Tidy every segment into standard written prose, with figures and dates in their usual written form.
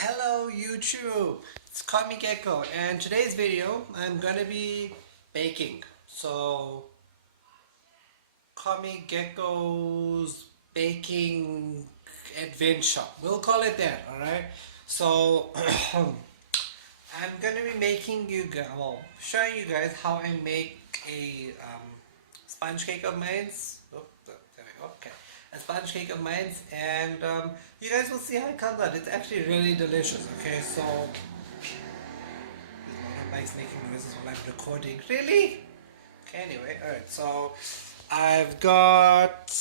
Hello YouTube, it's ComiGeko, and today's video I'm gonna be baking. So ComiGeko's baking adventure, we'll call it that. Alright, so I'm gonna be making you guys, well, showing you guys how I make a sponge cake of mine. Oh, there we go. Okay, a sponge cake of mine, and you guys will see how it comes out. It's actually really delicious. Okay, so there's a lot of mics making noises while I'm recording. Really? Okay. Anyway, all right. So I've got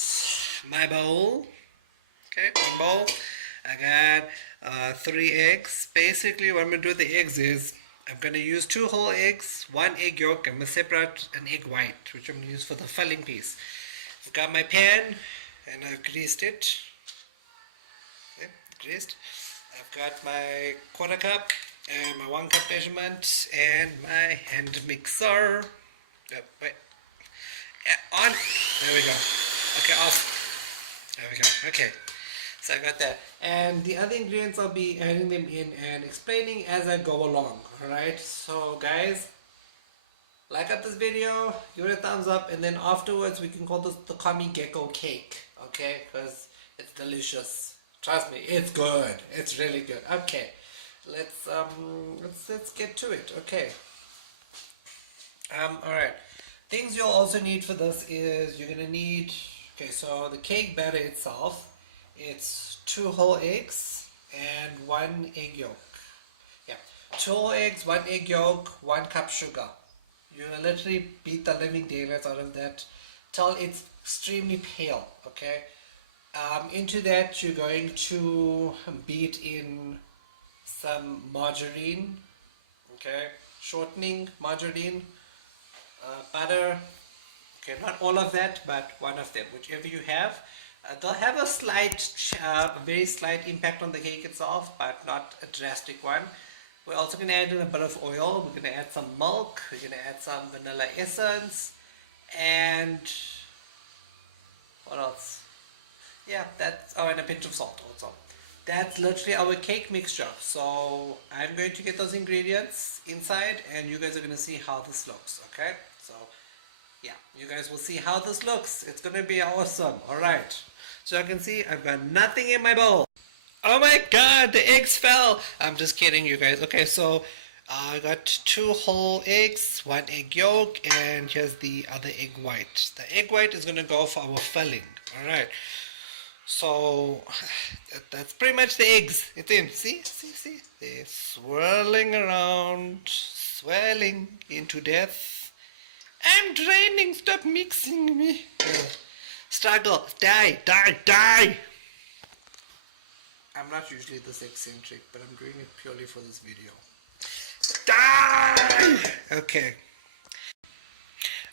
my bowl. Okay, one bowl. I got 3 eggs. Basically, what I'm gonna do with the eggs is I'm gonna use 2 whole eggs, 1 egg yolk. I'm gonna separate an egg white, which I'm gonna use for the filling piece. I've got my pan and I've greased it. Okay, greased. I've got my 1/4 cup and my 1 cup measurement and my hand mixer. Yep, wait. Yeah, on. There we go. Okay, off. There we go. Okay. So I got that. And the other ingredients I'll be adding them in and explaining as I go along. Alright, so guys, like up this video, give it a thumbs up, and then afterwards we can call this the ComiGeko cake. Okay, because it's delicious. Trust me, it's good. It's really good. Okay, let's get to it. Okay. Alright. Things you'll also need for this is you're gonna need, okay, so the cake batter itself, it's 2 whole eggs and 1 egg yolk. Yeah, 2 whole eggs, 1 egg yolk, 1 cup sugar. You literally beat the living daylights out of that till it's extremely pale. Okay. Into that you're going to beat in some margarine. Okay, shortening margarine. Butter, okay, not all of that, but one of them, whichever you have. They'll have a very slight impact on the cake itself, but not a drastic one. We're also going to add in a bit of oil. We're going to add some milk. We're going to add some vanilla essence, and what else? Yeah, and a pinch of salt also. That's literally our cake mixture. So I'm going to get those ingredients inside, and you guys are going to see how this looks. Okay, so yeah, you guys will see how this looks. It's going to be awesome. Alright, so I can see I've got nothing in my bowl. Oh my god, the eggs fell. I'm just kidding, you guys. Okay, so I got 2 whole eggs, 1 egg yolk, and here's the other egg white. The egg white is going to go for our filling. Alright, so that's pretty much the eggs. It's in. See? They're swirling around, swelling into death. I'm draining. Stop mixing me. Struggle. Die. I'm not usually this eccentric, but I'm doing it purely for this video. Die!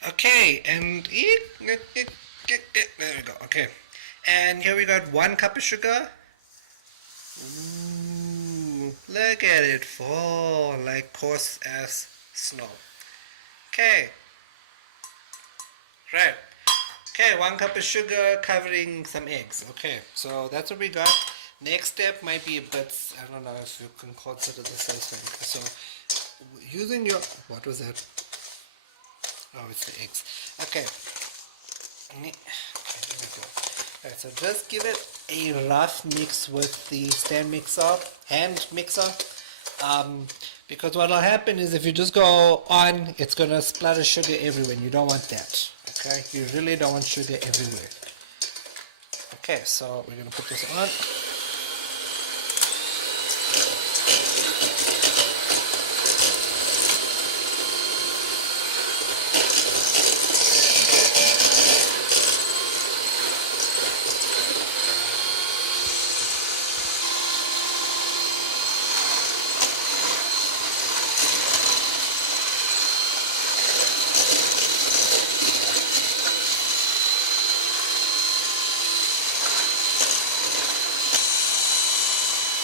Okay, and there we go. Okay. And here we got 1 cup of sugar. Ooh, look at it fall like coarse as snow. Okay. Right. Okay, 1 cup of sugar covering some eggs. Okay, so that's what we got. Next step might be a bit, I don't know if you can consider this as thing. So using your, what was that? Oh, it's the eggs. Okay. Okay, here we go. Alright, so just give it a rough mix with the hand mixer. Because what will happen is if you just go on, it's going to splatter sugar everywhere. You don't want that. Okay, you really don't want sugar everywhere. Okay, so we're going to put this on.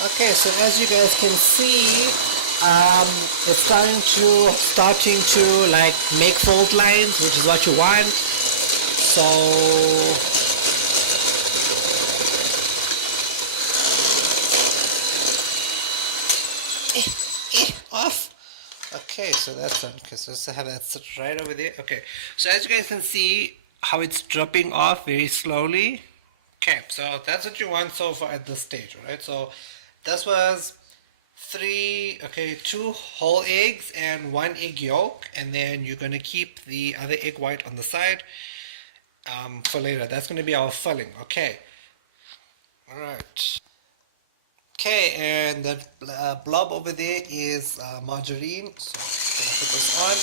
Okay, so as you guys can see, it's starting to like make fold lines, which is what you want. So Off. Okay, so that's done. Okay, so let's have that sit right over there. Okay, so as you guys can see how it's dropping off very slowly. Okay, so that's what you want so far at this stage, right? So this was two whole eggs and one egg yolk, and then you're gonna keep the other egg white on the side for later. That's gonna be our filling. Okay. All right. Okay, and that blob over there is margarine. So I'm gonna put this on.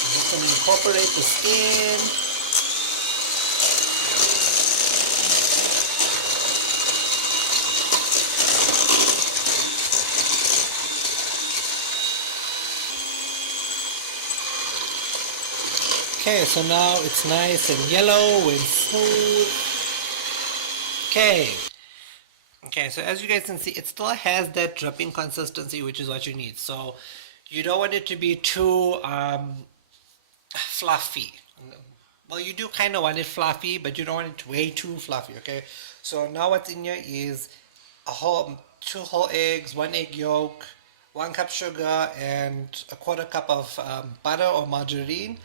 I'm just gonna incorporate the skin. Okay, so now it's nice and yellow and smooth. Okay. Okay, so as you guys can see, it still has that dripping consistency, which is what you need. So you don't want it to be too fluffy. Well, you do kind of want it fluffy, but you don't want it way too fluffy, okay? So now what's in here is two whole eggs, one egg yolk, 1 cup sugar, and a 1/4 cup of butter or margarine.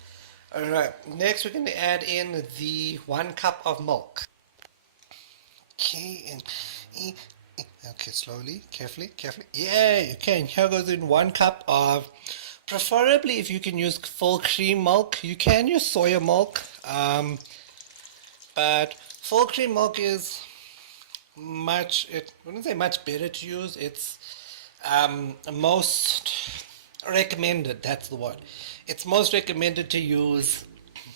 Alright, next we're going to add in the 1 cup of milk. Okay, and okay, slowly, carefully. Yeah, okay, and here goes in 1 cup of, preferably if you can use full cream milk. You can use soya milk, but full cream milk is I wouldn't say much better to use. It's most recommended, that's the word. It's most recommended to use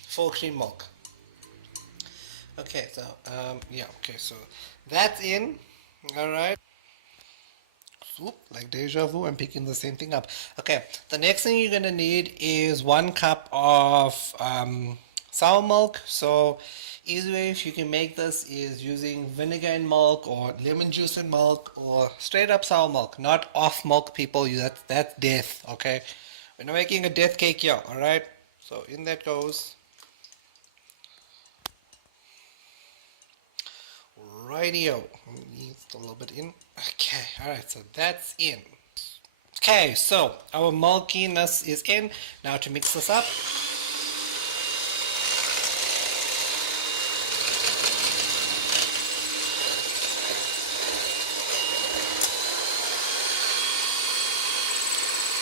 full cream milk. Okay, so yeah, okay, so that's in. All right. Whoop, like deja vu, I'm picking the same thing up. Okay, the next thing you're gonna need is 1 cup of sour milk. So easy way if you can make this is using vinegar and milk or lemon juice and milk or straight up sour milk, not off milk, people. That's death. Okay, we're not making a death cake here. All right, so in that goes. Rightio. Just a little bit in. Okay, alright, so that's in. Okay, so our milkiness is in. Now to mix this up.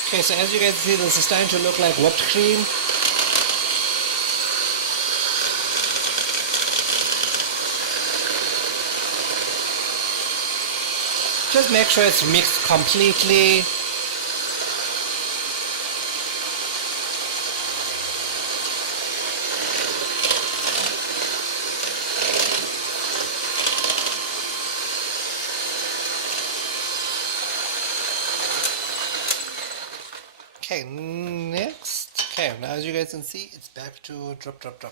Okay, so as you guys see, this is starting to look like whipped cream. Just make sure it's mixed completely. Okay, next. Okay, now as you guys can see, it's back to drop.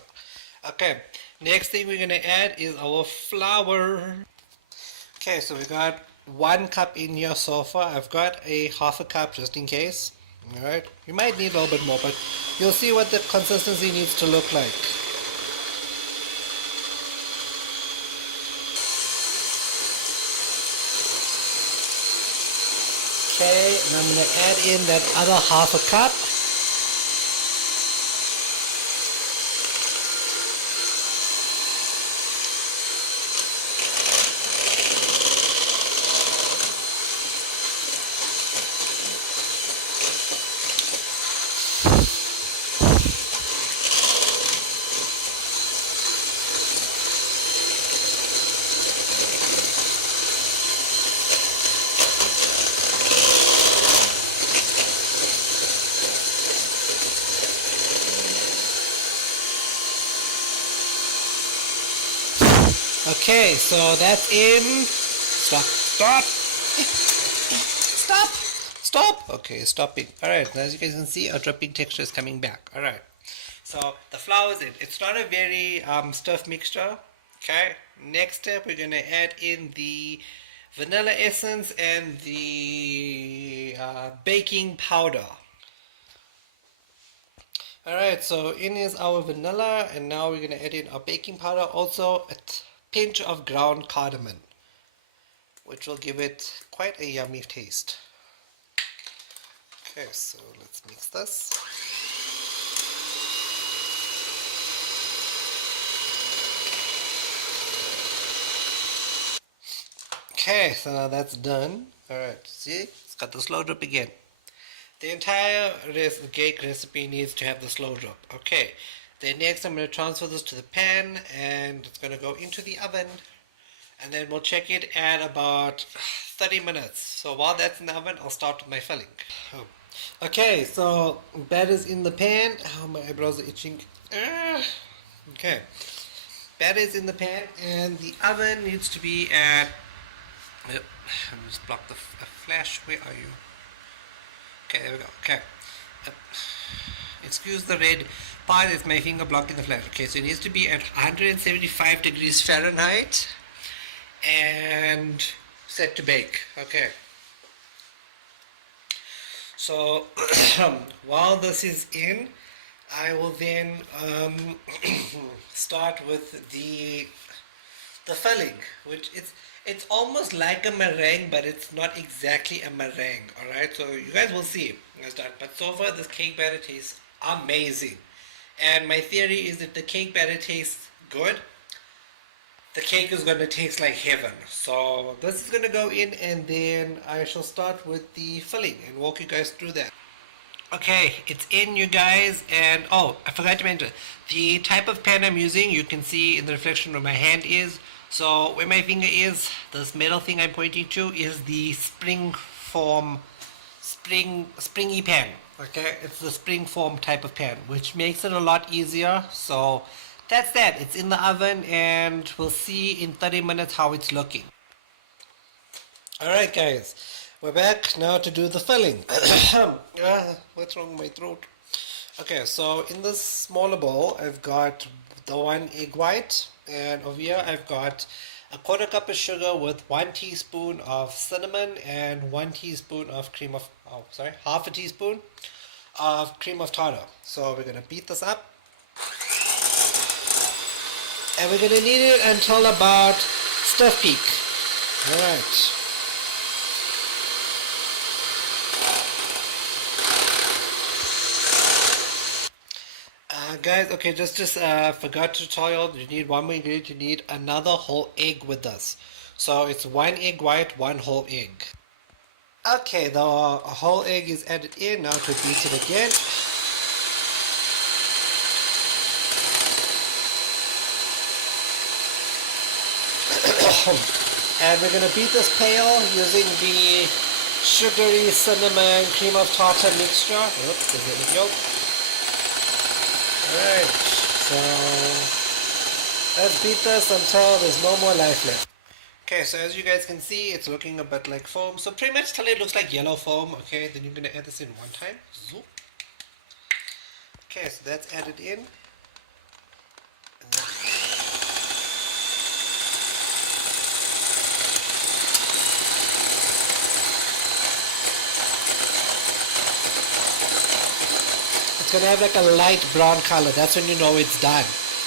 Okay, next thing we're gonna add is our flour. Okay, so we got 1 cup in here so far. I've got a 1/2 cup just in case. Alright, you might need a little bit more, but you'll see what the consistency needs to look like. Okay, and I'm going to add in that other 1/2 cup. Okay, so that's in. Stop. Okay, stopping. Alright, as you guys can see, our dripping texture is coming back. Alright, so the flour is in. It's not a very stiff mixture. Okay, next step, we're going to add in the vanilla essence and the baking powder. Alright, so in is our vanilla, and now we're going to add in our baking powder, also a pinch of ground cardamom, which will give it quite a yummy taste. Okay, so let's mix this. Okay, so now that's done. Alright, see, it's got the slow drip again. The entire cake recipe needs to have the slow drip. Okay, then next I'm going to transfer this to the pan, and it's going to go into the oven, and then we'll check it at about 30 minutes. So while that's in the oven, I'll start with my filling. Okay, so batter's in the pan. Oh, my eyebrows are itching. Okay, batter's in the pan, and the oven needs to be at... Yep, let me just block the flash. Where are you? Okay, there we go. Okay. Excuse the red part, it's my finger blocking the flash. Okay, so it needs to be at 175 degrees Fahrenheit and set to bake. Okay. So while this is in, I will then start with the filling, which it's almost like a meringue, but it's not exactly a meringue. Alright, so you guys will see as done. But so far this cake batter tastes amazing, and my theory is that the cake batter tastes good, the cake is going to taste like heaven. So this is going to go in, and then I shall start with the filling and walk you guys through that. Okay, it's in, you guys, and oh, I forgot to mention the type of pan I'm using. You can see in the reflection where my hand is. So where my finger is, this metal thing I'm pointing to is the springy pan. Okay, it's the spring form type of pan, which makes it a lot easier. So that's that. It's in the oven, and we'll see in 30 minutes how it's looking. Alright guys, we're back now to do the filling. What's wrong with my throat? Okay, so in this smaller bowl I've got the 1 egg white, and over here I've got a 1/4 cup of sugar with 1 teaspoon of cinnamon and 1 teaspoon of half a teaspoon of cream of tartar. So we're gonna beat this up, and we're gonna knead it until about stiff peak. Alright. Guys, okay, just forgot to tell you, you need one more ingredient. You need another whole egg with this. So it's 1 egg white, 1 whole egg. Okay, the whole egg is added in. Now to beat it again. And we're gonna beat this pale using the sugary cinnamon cream of tartar mixture. Oops, there's the egg yolk. Alright, so let's beat this until there's no more life left. Okay, so as you guys can see, it's looking a bit like foam. So pretty much till it looks like yellow foam. Okay, then you're going to add this in one time. Zoop. Okay, so that's added in. It's going to have like a light brown color. That's when you know it's done.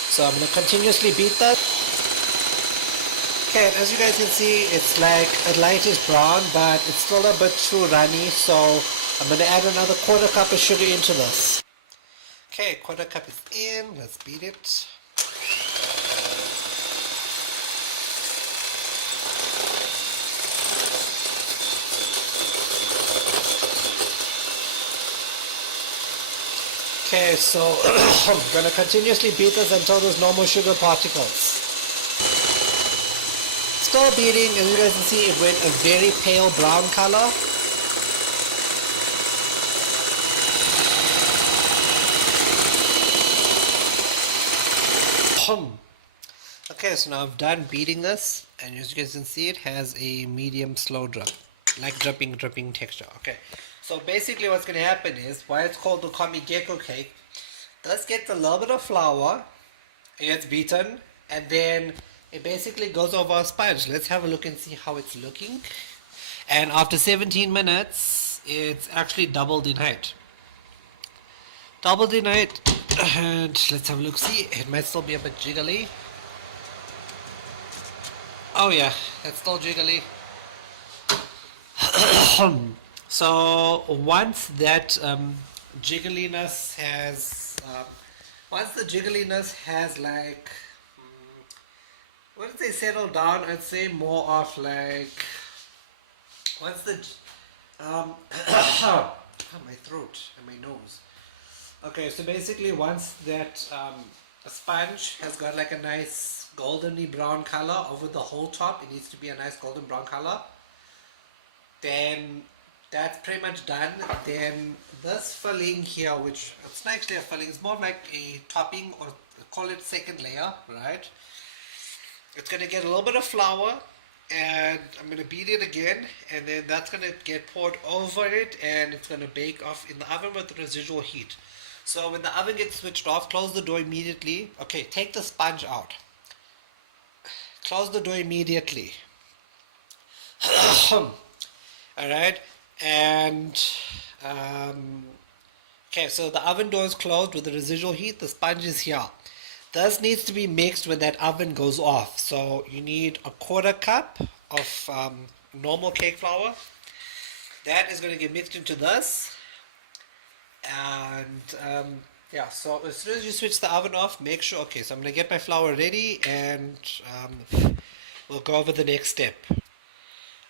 So I'm going to continuously beat that. Okay, as you guys can see, it's like a lightish brown, but it's still a bit too runny. So I'm going to add another 1/4 cup of sugar into this. Okay, 1/4 cup is in. Let's beat it. Okay, so I'm going to continuously beat this until there's no more sugar particles. Still beating, as you guys can see, it went a very pale brown color. Okay, so now I've done beating this, and as you guys can see, it has a medium slow drip, like dripping texture. Okay, so basically what's going to happen is, why it's called the ComiGeko cake, this gets a little bit of flour, it gets beaten, and then it basically goes over a sponge. Let's have a look and see how it's looking. And after 17 minutes, it's actually doubled in height. double the night, and let's have a look. See, it might still be a bit jiggly. Oh yeah, it's still jiggly. So once that jiggliness has, once the jiggliness has like, once they settle down, I'd say more of like, once the, my throat and my nose. Okay, so basically once that a sponge has got like a nice goldeny brown color over the whole top, it needs to be a nice golden brown color, then that's pretty much done. Then this filling here, which it's not actually a filling, it's more like a topping, or call it second layer, right? It's going to get a little bit of flour, and I'm going to beat it again, and then that's going to get poured over it, and it's going to bake off in the oven with residual heat. So when the oven gets switched off, close the door immediately. Okay, take the sponge out. Close the door immediately. Alright, and okay, so the oven door is closed with the residual heat. The sponge is here. This needs to be mixed when that oven goes off. So you need a 1/4 cup of normal cake flour. That is going to get mixed into this. And yeah, so as soon as you switch the oven off, make sure, okay, so I'm going to get my flour ready, and we'll go over the next step.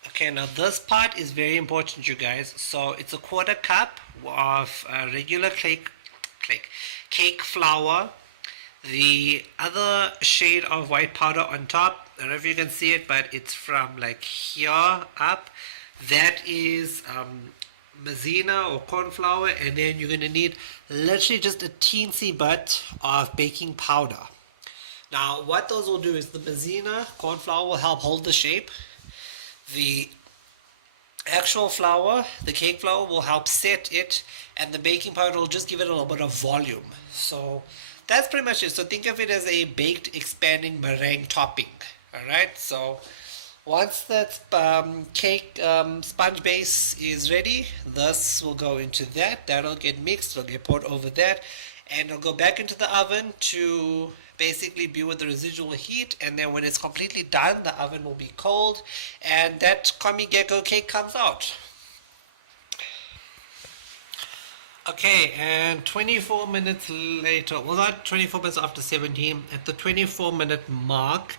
Okay, now this part is very important, you guys. So it's a 1/4 cup of regular cake flour. The other shade of white powder on top, I don't know if you can see it, but it's from like here up. That is maizena or corn flour, and then you're going to need literally just a teensy bit of baking powder. Now what those will do is the maizena, corn flour, will help hold the shape. The actual flour, the cake flour, will help set it, and the baking powder will just give it a little bit of volume. So that's pretty much it. So think of it as a baked expanding meringue topping. Alright, so once that cake sponge base is ready, this will go into that. That'll get mixed, it'll get poured over that, and it'll go back into the oven to basically be with the residual heat. And then when it's completely done, the oven will be cold, and that ComiGeko cake comes out. Okay, and 24 minutes later, well, not 24 minutes after 17, at the 24-minute mark,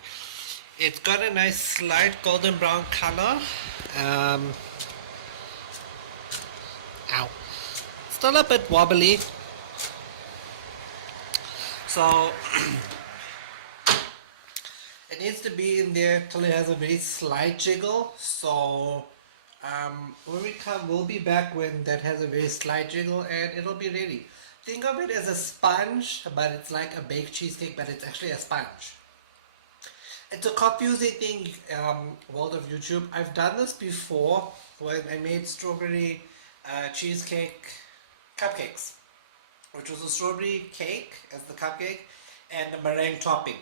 it's got a nice slight golden brown color. Ow. Still a bit wobbly. So it needs to be in there till it has a very slight jiggle. So when we come, we'll be back when that has a very slight jiggle, and it'll be ready. Think of it as a sponge, but it's like a baked cheesecake, but it's actually a sponge. It's a confusing thing, world of YouTube. I've done this before when I made strawberry cheesecake cupcakes, which was a strawberry cake as the cupcake and a meringue topping.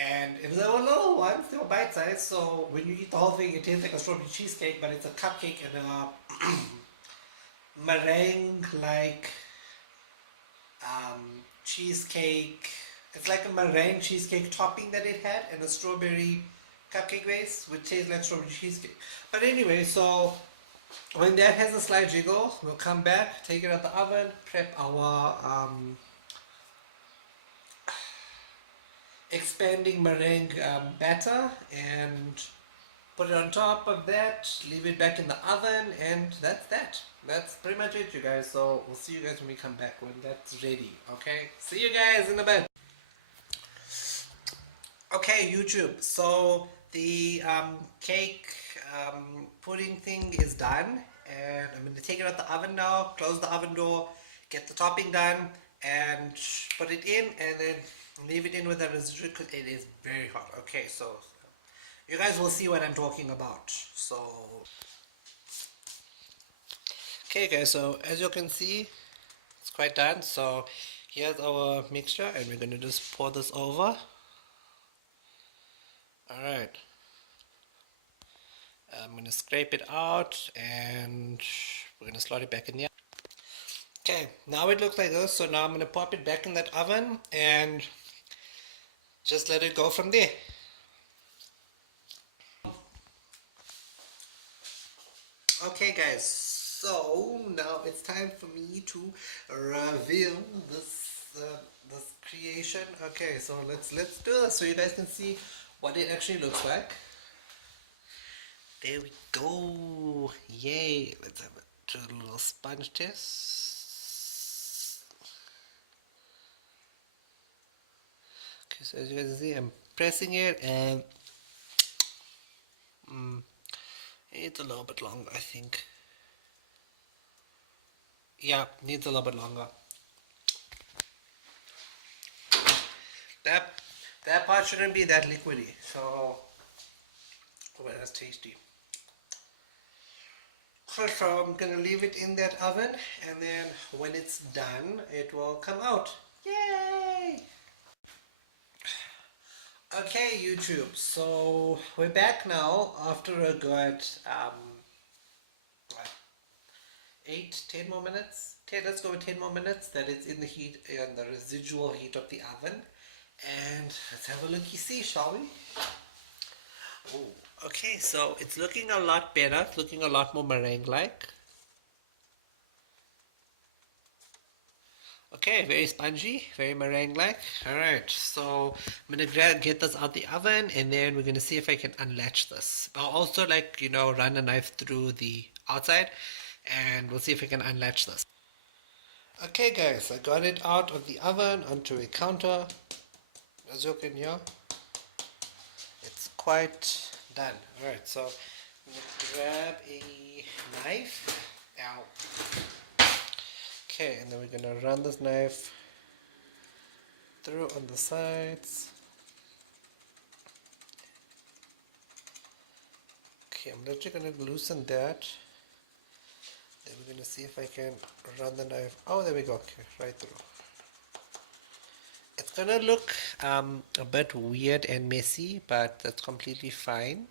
And if they were little ones, they were bite sized, so when you eat the whole thing, it tastes like a strawberry cheesecake, but it's a cupcake and a meringue like cheesecake. It's like a meringue cheesecake topping that it had, and a strawberry cupcake base, which tastes like strawberry cheesecake. But anyway, so when that has a slight jiggle, we'll come back, take it out the oven, prep our expanding meringue batter, and put it on top of that, leave it back in the oven, and that's that. That's pretty much it, you guys. So we'll see you guys when we come back, when that's ready. Okay, see you guys in a bit. Okay, YouTube, so the cake pudding thing is done, and I'm going to take it out the oven now, close the oven door, get the topping done, and put it in, and then leave it in with the residual because it is very hot. Okay, so you guys will see what I'm talking about. So okay guys, so as you can see, it's quite done. So here's our mixture, and we're going to just pour this over. Alright, I'm going to scrape it out, and we're going to slot it back in there. Okay, now it looks like this, so now I'm going to pop it back in that oven and just let it go from there. Okay guys, so now it's time for me to reveal this creation. Okay, so let's do this so you guys can see what it actually looks like. There we go. Yay! Let's have do a little sponge test. Okay, so as you guys can see, I'm pressing it and it's a little bit longer, I think. Yeah, needs a little bit longer. That that part shouldn't be that liquidy. So, oh, that's tasty. So I'm gonna leave it in that oven, and then when it's done, it will come out. Yay! Okay, YouTube. So we're back now after a good what, 8, 10 more minutes. 10. Let's go with 10 more minutes. That it's in the heat, in the residual heat of the oven, and let's have a looky see, shall we? Oh, okay. So it's looking a lot better. It's looking a lot more meringue-like. Okay, very spongy, very meringue-like. Alright, so I'm gonna get this out the oven and then we're gonna see if I can unlatch this. I'll also run a knife through the outside and we'll see if I can unlatch this. Okay guys, I got it out of the oven onto a counter. As you can hear, it's quite done. Alright, so I'm gonna grab a knife. Ow. Okay, and then we're gonna run this knife through on the sides. Okay, I'm literally gonna loosen that. Then we're gonna see if I can run the knife. Oh, there we go. Okay, right through. It's gonna look a bit weird and messy, but that's completely fine.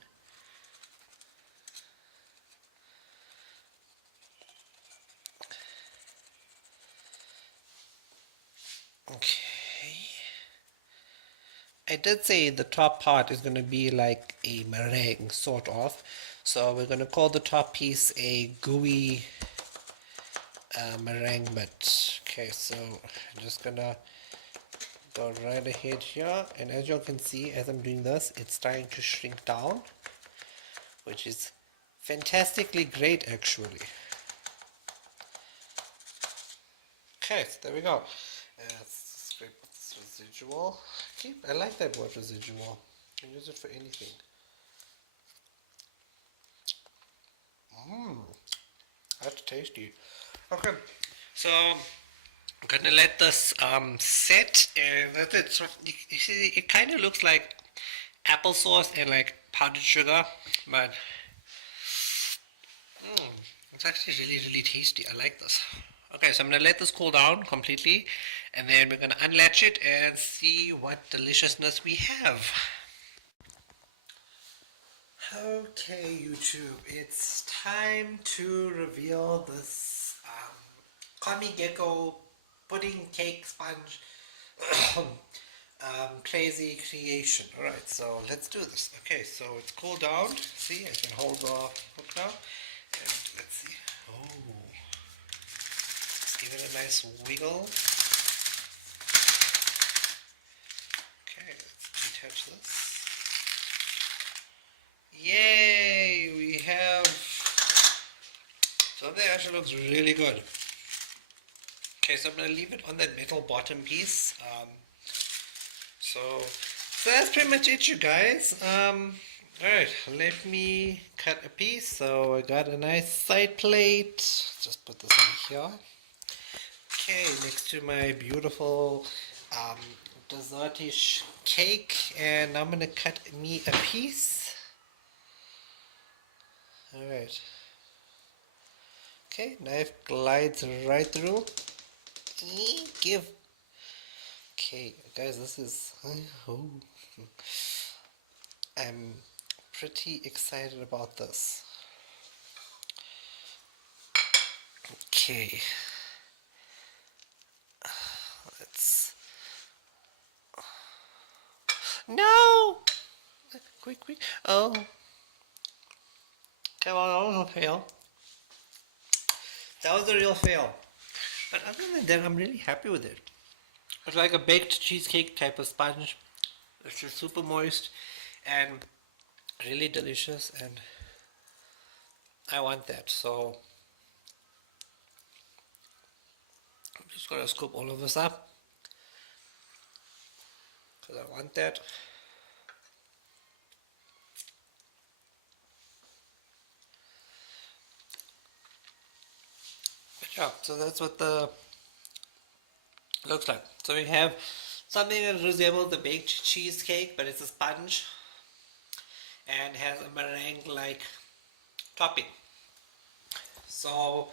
Okay. I did say the top part is going to be like a meringue, sort of. So we're going to call the top piece a gooey meringue bit. Okay, so I'm just going to go right ahead here. And as you can see, as I'm doing this, it's starting to shrink down, which is fantastically great, actually. Okay, so there we go. Let's scrape this residual. Okay, I like that word residual. You can use it for anything. That's tasty. Okay, so I'm gonna let this set, and that's it. So you see, it kind of looks like applesauce and like powdered sugar, but it's actually really tasty. I like this. Okay, so I'm gonna let this cool down completely, and then we're gonna unlatch it and see what deliciousness we have. Okay, YouTube, it's time to reveal this ComiGeko pudding cake sponge crazy creation. Alright, so let's do this. Okay, so it's cooled down. See, I can hold the hook now. And let's see. Oh, let's give it a nice wiggle. Okay, let's detach this. Yay! We have something that actually looks really good. Okay, so I'm gonna leave it on that metal bottom piece. So that's pretty much it, you guys. Alright, let me cut a piece. So I got a nice side plate. Just put this in here. Okay, next to my beautiful dessertish cake, and I'm gonna cut me a piece. Alright. Okay, knife glides right through. Give. Okay, guys, this is. Oh, I'm pretty excited about this. Okay. minutes. No! Quick, quick. Oh. Okay, well, that was a fail. That was a real fail. But other than that, I'm really happy with it. It's like a baked cheesecake type of sponge. It's just super moist and really delicious, and I want that. So I'm just gonna scoop all of this up because I want that. Good job. So that's what the looks like. So we have something that resembles the baked cheesecake, but it's a sponge and has a meringue-like topping. So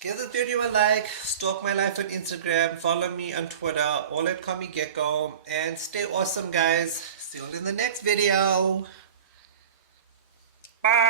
give this video a like, stalk my life on Instagram, follow me on Twitter, all at ComiGeko, and stay awesome, guys. See you all in the next video. Bye.